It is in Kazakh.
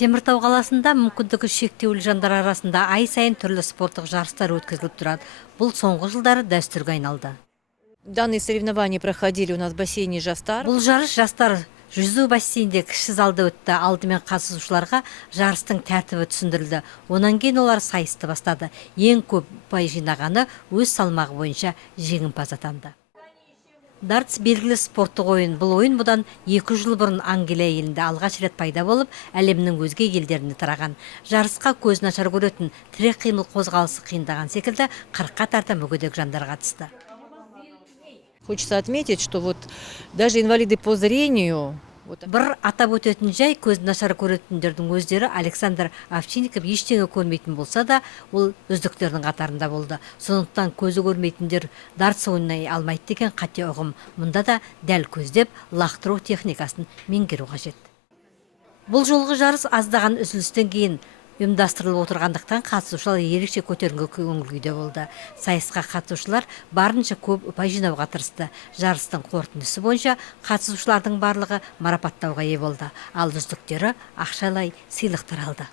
Теміртау қаласында мүмкіндігі шектеулі жандар арасында ай сайын түрлі спорттық жарыстар өткізіліп тұрады. Бұл соңғы жылдары дәстүрге айналды. Данные соревнования проходили у нас в бассейне «Жастар». Бұл жарыс жастар жүзу бассейнде кіші залда өтті. Алдымен қатысушыларға жарыстың тәртібі түсіндірілді. Онан кейін олар сайысты бастады. Ең көп ұпай жинағаны өз салмағы бойынша жеңімпаз атанды. Дартс белгілі спорттық ойын. Бұл ойын бұдан 2 жыл бұрын Англия елінде алғаш рет пайда болып, әлемнің өзге елдеріне тараған. Жарысқа көз нашар көретін, тірек қимыл қозғалысы қиындаған секілді 40-қа тарта мүгедек жандар қатысты. Хочется отметить, что вот даже инвалиды по зрению... Бір атап өтетін жай, көз нашар көретіндердің өздері Александр Овчинников ештеңе көрмейтін болса да, ол үздіктердің қатарында болды. Сондықтан көзі көрмейтіндер дартс ойнай алмайды деген қате ұғым. Мұнда да дәл көздеп лақтыру техникасын меңгеру қажет. Бұл жолғы жарыс аздаған үзілістен кейін ұйымдастырылып отырғандықтан қатысушылар ерекше көтеріңкі көңіл күйде болды. Сайысқа қатысушылар барынша көп ұпай жинауға тырысты. Жарыстың қорытындысы бойынша қатысушылардың барлығы марапаттауға ие болды. Ал үздіктері ақшалай сыйлықтар алды.